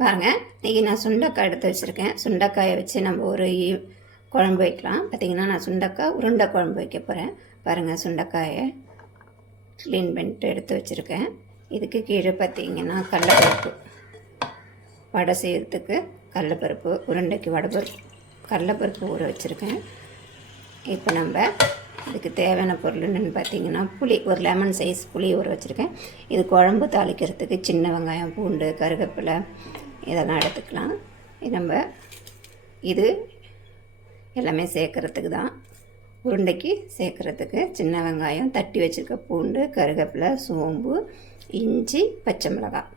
பாருங்கள் இன்றைக்கி நான் சுண்டைக்காய் எடுத்து வச்சுருக்கேன். சுண்டைக்காயை வச்சு நம்ம ஒரு குழம்பு வைக்கலாம். பார்த்திங்கன்னா நான் சுண்டைக்காய் உருண்டை குழம்பு வைக்க போகிறேன் பாருங்கள் சுண்டைக்காயை க்ளீன் பண்ணிட்டு எடுத்து வச்சுருக்கேன். இதுக்கு கீழே பார்த்தீங்கன்னா கடலைப்பருப்பு. வடை செய்கிறதுக்கு கடலைப்பருப்பு உருண்டைக்கு வடைப்பருப்பு கடலைப்பருப்பு ஊற வச்சுருக்கேன். இப்போ நம்ம இதுக்கு தேவையான பொருள் என்னென்னு பார்த்தீங்கன்னா புளி ஒரு லெமன் சைஸ் புளி ஊற வச்சுருக்கேன். இது குழம்பு தாளிக்கிறதுக்கு சின்ன வெங்காயம் பூண்டு கருவேப்பிலை இதெல்லாம் எடுத்துக்கலாம். நம்ம இது எல்லாமே சேர்க்குறதுக்கு தான். உருண்டைக்கு சேர்க்குறதுக்கு சின்ன வெங்காயம் தட்டி வச்சுருக்க பூண்டு கருவேப்பிலை சோம்பு இஞ்சி பச்சை மிளகாய்.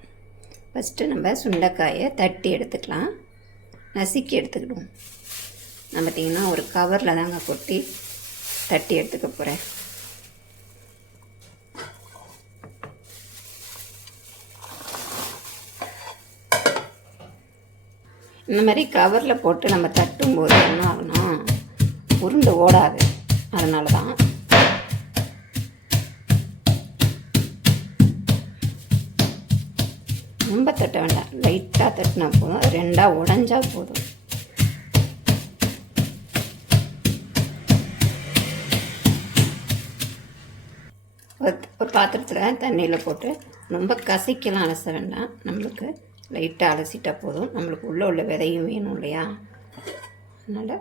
ஃபஸ்ட்டு நம்ம சுண்டைக்காயை தட்டி எடுத்துக்கலாம். நசுக்கி எடுத்துக்கிடுவோம். நான் பார்த்திங்கன்னா ஒரு கவரில் தாங்க கொட்டி தட்டி எடுத்துக்க போகிறேன் இந்த மாதிரி கவரில் போட்டு நம்ம தட்டும்போது என்ன ஆகுனா உருண்டு ஓடாது. அதனால தான் ரொம்ப தட்ட வேண்டாம். லைட்டாக தட்டினா போதும். ரெண்டாக உடஞ்சா போதும். ஒரு ஒரு பாத்திரத்தில் தண்ணியில் போட்டு ரொம்ப கசிக்கலாம் அலச வேண்டாம். நம்மளுக்கு லைட்டாக அலசிட்டா போதும். நம்மளுக்கு உள்ளே உள்ள விதையும் வேணும் இல்லையா? அதனால்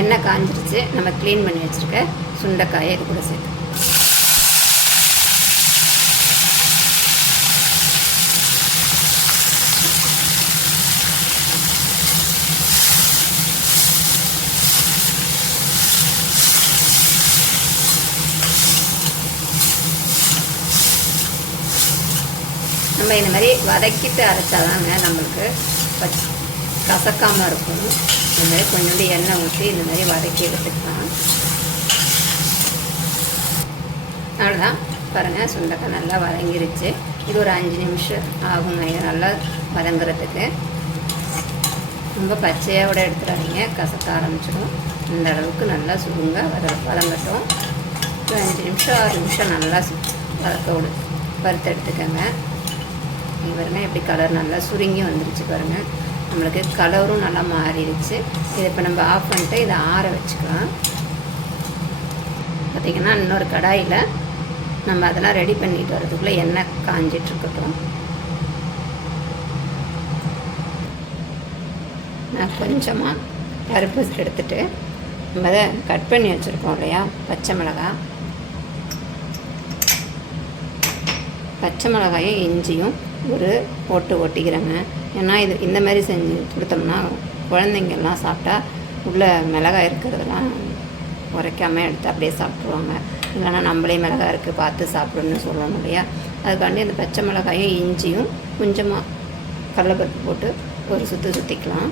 எண்ணெய் காஞ்சிருச்சு. நம்ம க்ளீன் பண்ணி வச்சுருக்க சுண்டைக்காயை இது கூட சேர்த்து அதை இந்த மாதிரி வதக்கிட்டு அரைச்சாதாங்க நம்மளுக்கு பச் கசக்காமல் இருக்கும். இந்த மாதிரி கொஞ்சோண்டு எண்ணெய் ஊற்றி இந்த மாதிரி வதக்கி எடுத்துக்கலாம். அவ்வளோதான் பாருங்கள் சுண்டக்காய் நல்லா வதங்கிருச்சு. இது ஒரு அஞ்சு நிமிஷம் ஆகுங்க. இது நல்லா வதங்குறதுக்கு. ரொம்ப பச்சையாக கூட எடுத்துடாதீங்க. கசக்க ஆரம்பிச்சிடும். இந்த அளவுக்கு நல்லா சுருங்க வத வதங்கட்டும். ஒரு அஞ்சு நிமிஷம் ஆறு நிமிஷம் நல்லா சு வதக்க விடு. வறுத்து எடுத்துக்கோங்க. இங்க பாருங்க எப்படி கலர் நல்லா சுருங்கி வந்துருச்சு பாருங்கள் நம்மளுக்கு கலரும் நல்லா மாறிடுச்சு. இதை இப்போ நம்ம ஆஃப் பண்ணிட்டு இதை ஆற வச்சுக்கலாம். பார்த்திங்கன்னா இன்னொரு கடாயில் நம்ம அதெல்லாம் ரெடி பண்ணிட்டு வரதுக்குள்ளே எண்ணெய் காஞ்சிட்ருக்கட்டும் நான் கொஞ்சமாக பருப்பு எடுத்துட்டு நம்ம அதை கட் பண்ணி வச்சுருக்கோம் இல்லையா? பச்சை மிளகாய் பச்சை மிளகாயும் இஞ்சியும் ஒரு போட்டு ஒட்டிக்கிறேங்க. ஏன்னா இது இந்த மாதிரி செஞ்சு கொடுத்தோம்னா குழந்தைங்கள்லாம் சாப்பிட்டா உள்ளே மிளகாய் இருக்கிறதெல்லாம் உரைக்காமல் எடுத்து அப்படியே சாப்பிட்ருவாங்க இல்லைன்னா நம்மளே மிளகாய் இருக்குது பார்த்து சாப்பிடணும்னு சொல்லணும் இல்லையா? அதுக்காண்டி அந்த பச்சை மிளகாயும் இஞ்சியும் கொஞ்சமாக கடலைப்பருப்பு போட்டு ஒரு சுற்று சுற்றிக்கலாம்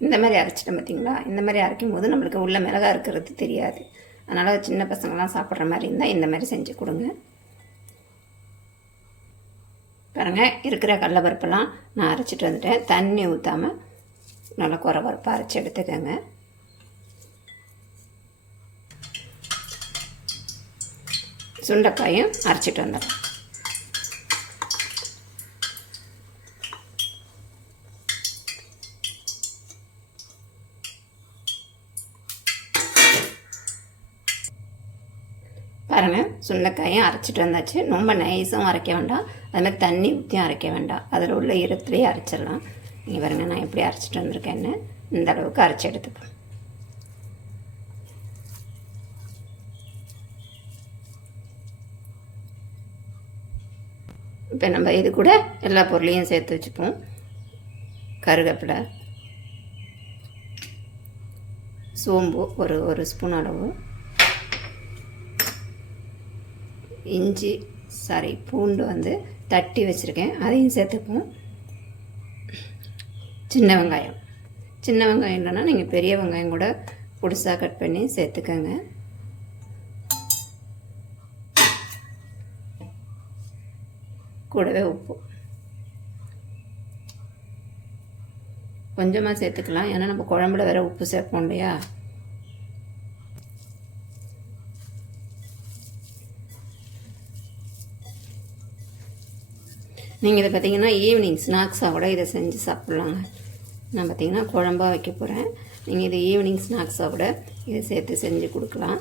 இந்த மாதிரி அரைச்சிட்டோம் பார்த்தீங்களா இந்த மாதிரி அரைக்கும் போது நம்மளுக்கு உள்ள மிளகா இருக்கிறது தெரியாது. அதனால் சின்ன பசங்களாம் சாப்பிட்ற மாதிரி இருந்தால் இந்த மாதிரி செஞ்சு கொடுங்க. பாருங்கள் இருக்கிற கடலப்பருப்பெல்லாம் நான் அரைச்சிட்டு வந்துட்டேன். தண்ணி ஊற்றாமல் நல்லா குறை பருப்பாக அரைச்சி எடுத்துக்கோங்க. சுண்டைக்காயும் அரைச்சிட்டு வந்துடுறேன் சுண்டைக்காயும் அரைச்சிட்டு வந்தாச்சு. ரொம்ப நைஸும் அரைக்க வேண்டாம். அது தண்ணி ஊற்றியும் அரைக்க வேண்டாம். அதில் உள்ள ஈரத்துலேயே அரைச்சிடலாம். நீங்கள் பாருங்கள் நான் எப்படி அரைச்சிட்டு வந்திருக்கேன்னு இந்த அளவுக்கு அரைச்சி எடுத்துப்பேன். இப்போ நம்ம இது கூட எல்லா பொருளையும் சேர்த்து வச்சுப்போம். கருவேப்பிலை சோம்பு ஒரு ஒரு ஸ்பூன் அளவு. இஞ்சி சாரி பூண்டு வந்து தட்டி வச்சுருக்கேன். அதையும் சேர்த்துக்குவோம் சின்ன வெங்காயம். சின்ன வெங்காயம் இல்லைன்னா நீங்கள் பெரிய வெங்காயம் கூட புதுசாக கட் பண்ணி சேர்த்துக்கோங்க. கூடவே உப்பு. கொஞ்சமாக சேர்த்துக்கலாம். ஏன்னா நம்ம குழம்புல வேறு உப்பு சேர்ப்போம் இல்லையா? நீங்கள் இதை பார்த்தீங்கன்னா ஈவினிங் ஸ்நாக்ஸாக கூட இதை செஞ்சு சாப்பிட்லாங்க. நான் பார்த்தீங்கன்னா குழம்பா வைக்க போகிறேன் நீங்கள் இது ஈவினிங் ஸ்நாக்ஸாக கூட இதை சேர்த்து செஞ்சு கொடுக்கலாம்.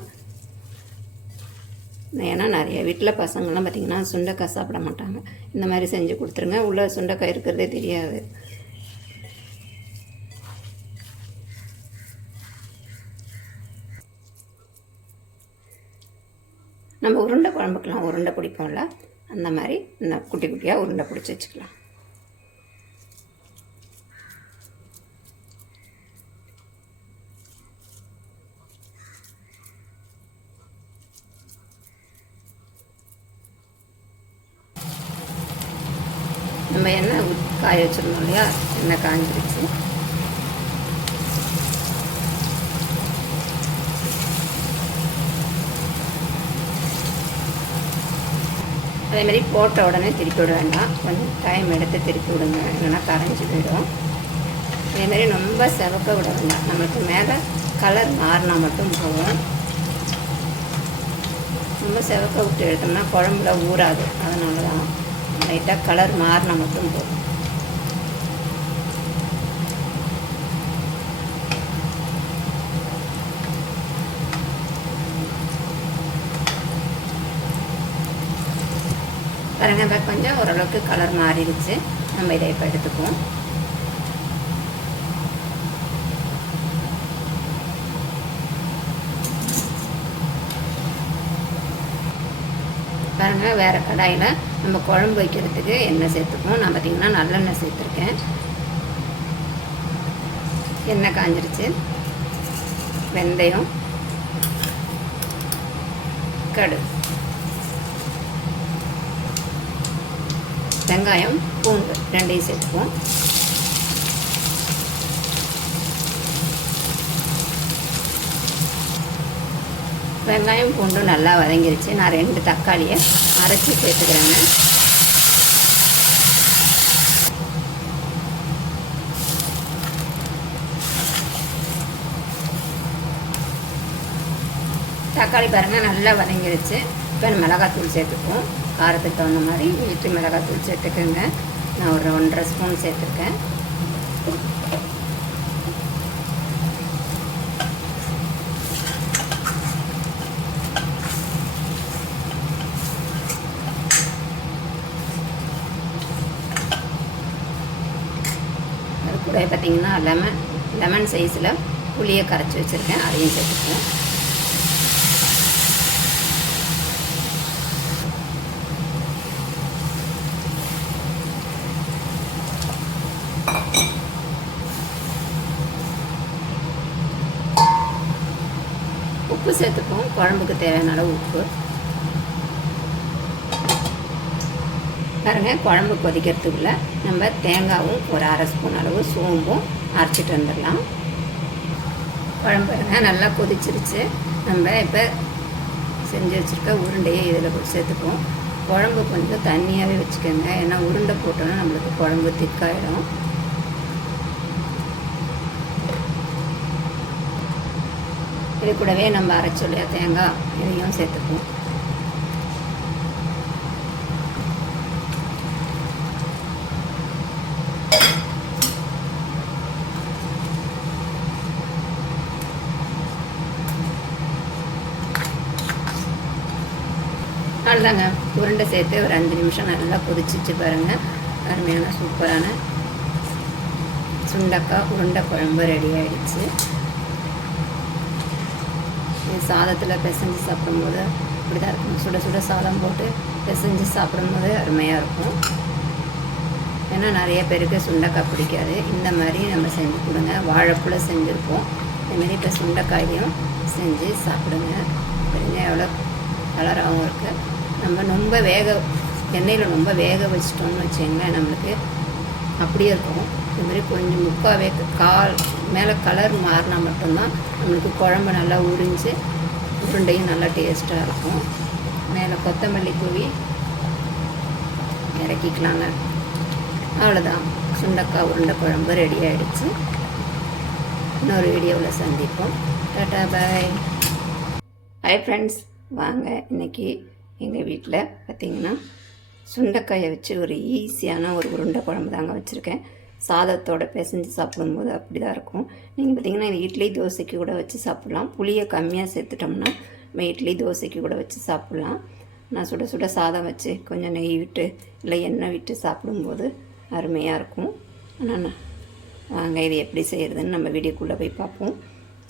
ஏன்னா நிறைய வீட்டில் பசங்கள்லாம் பார்த்திங்கன்னா சுண்டைக்காய் சாப்பிட மாட்டாங்க. இந்த மாதிரி செஞ்சு கொடுத்துருங்க. உள்ளே சுண்டைக்காய் இருக்கிறதே தெரியாது. நம்ம உருண்டை குழம்புக்கெலாம் உருண்டை பிடிப்போம்ல. அந்த மாதிரி இந்த குட்டி குட்டியாக உருண்டை பிடிச்சி வச்சுக்கலாம். நம்ம எண்ணெய் காய வச்சிருந்தோம் இல்லையா? எண்ணெய் காஞ்சிருச்சு. அதே மாதிரி போட்ட உடனே திருப்பி விட வேண்டாம். கொஞ்சம் டைம் எடுத்து திருப்பி விடுங்க. இல்லைன்னா கரைஞ்சி போயிடும். அதே ரொம்ப செவக்க விட வேண்டாம். நம்மளுக்கு மேலே கலர் மாறினா மட்டும் போகும் ரொம்ப செவக்க விட்டு எடுத்தோம்னா குழம்புல ஊறாது. அதனால தான் லைட்டாக கலர் மாறினா மட்டும் போகும் பாருங்கள் இப்போ கொஞ்சம் ஓரளவுக்கு கலர் மாறிடுச்சு. நம்ம இதை இப்போ எடுத்துக்குவோம். பாருங்கள் வேறு கடாயில் நம்ம குழம்பு வைக்கிறதுக்கு எண்ணெய் சேர்த்துக்குவோம். நான் பார்த்திங்கன்னா நல்லெண்ணெய் சேர்த்துருக்கேன். எண்ணெய் காஞ்சிருச்சு. வெந்தயம். கடுகு. வெங்காயம் பூண்டு ரெண்டையும் சேர்த்துக்குவோம். வெங்காயம் பூண்டு நல்லா வதங்கிருச்சு. நான் ரெண்டு தக்காளியை அரைச்சி சேர்த்துக்கிறேங்க. தக்காளி பாருங்கள் நல்லா வதங்கிருச்சு. இப்போ மிளகாத்தூள் சேர்த்துக்குவோம். காரத்துக்கு தகுந்த மாதிரி வீட்டு மிளகாத்தூள் சேர்த்துக்கோங்க. நான் ஒரு ஒன்றரை ஸ்பூன் சேர்த்துருக்கேன். அது கூட பார்த்தீங்கன்னா லெமன் லெமன் சைஸில் புளியை கரைச்சி வச்சுருக்கேன். அதையும் சேர்த்துக்கேன் உப்பு சேர்த்துப்போம் குழம்புக்கு தேவையான அளவு உப்பு. பாருங்க குழம்பு கொதிக்கிறதுக்குள்ள நம்ம தேங்காவும் ஒரு அரை ஸ்பூன் அளவு சோம்பும் அரைச்சிட்டு வந்துடலாம். குழம்பு பாருங்க நல்லா கொதிச்சிருச்சு. நம்ம இப்போ செஞ்சு வச்சுருக்க உருண்டையை இதில் சேர்த்துப்போம். குழம்பு கொஞ்சம் தண்ணியாகவே வச்சுக்கோங்க. ஏன்னா உருண்டை போட்டோன்னா நம்மளுக்கு குழம்பு திக்காயிடும். இது கூடவே நம்ம அரைச்சொல்லிய தேங்காய் இதையும் சேர்த்துக்குவோம் அவ்வளோதாங்க. உருண்டை சேர்த்து ஒரு அஞ்சு நிமிஷம் நல்லா கொதிச்சிச்சு பாருங்கள் அருமையான சூப்பரான சுண்டக்காய் உருண்டை குழம்பு ரெடி ஆயிடுச்சு. சாதத்தில் பிசைஞ்சு சாப்பிடும்போது இப்படி தான் இருக்கும். சுட சுட சாதம் போட்டு பிசைஞ்சு சாப்பிடும்போது அருமையாக இருக்கும். ஏன்னா நிறைய பேருக்கு சுண்டைக்காய் பிடிக்காது. இந்த மாதிரி நம்ம செஞ்சு கொடுங்க. வாழைப்பூல செஞ்சுருப்போம். இதுமாரி இப்போ சுண்டைக்காயும் செஞ்சு சாப்பிடுங்க. பாருங்க எவ்வளோ கலராகவும் இருக்குது நம்ம ரொம்ப வேக எண்ணெயில் ரொம்ப வேக வச்சிட்டோம்னு வச்சிங்களேன் நம்மளுக்கு அப்படியே இருக்கும். இதுமாரி கொஞ்சம் கொஞ்சம் முக்காவே கால் மேலே கலர் மாறினா மட்டும்தான் நம்மளுக்கு குழம்பு நல்லா உறிஞ்சு உருண்டையும் நல்லா டேஸ்ட்டாக இருக்கும். மேலே கொத்தமல்லி தூவி இறக்கிக்கலாங்க. அவ்வளோதான் சுண்டக்காய் உருண்டை குழம்பு ரெடி ஆகிடுச்சு இன்னொரு வீடியோவில் சந்திப்போம். டாட்டா பாய். ஹாய் ஃப்ரெண்ட்ஸ் வாங்க இன்றைக்கி எங்கள் வீட்டில் பார்த்திங்கன்னா சுண்டைக்காயை வச்சு ஒரு ஈஸியான ஒரு உருண்டை குழம்பு தாங்க வச்சுருக்கேன். சாதத்தோட பிசைஞ்சு சாப்பிடும்போது அப்படி தான் இருக்கும். நீங்கள் பார்த்தீங்கன்னா இது இட்லி தோசைக்கு கூட வச்சு சாப்பிட்லாம். புளியை கம்மியாக சேர்த்துட்டோம்னா நம்ம இட்லி தோசைக்கு கூட வச்சு சாப்பிட்லாம். நான் சுட சுட சாதம் வச்சு கொஞ்சம் நெய் விட்டு இல்லை எண்ணெய் விட்டு சாப்பிடும்போது அருமையாக இருக்கும். ஆனால் வாங்க இது எப்படி செய்கிறதுன்னு நம்ம வீடியோக்குள்ளே போய் பார்ப்போம்.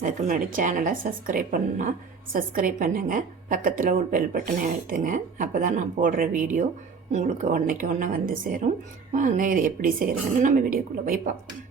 அதுக்கு முன்னாடி சேனலை சப்ஸ்கிரைப் பண்ணால் சப்ஸ்கிரைப் பண்ணுங்கள் பக்கத்தில் ஒரு பெல் பட்டனை அழுத்துங்க. அப்போ தான் நான் போடுற வீடியோ உங்களுக்கு ஒன்றைக்கு ஒன்று வந்து சேரும். வாங்க இது எப்படி செய்கிறதுன்னு நம்ம வீடியோக்குள்ளே போய் பார்ப்போம்.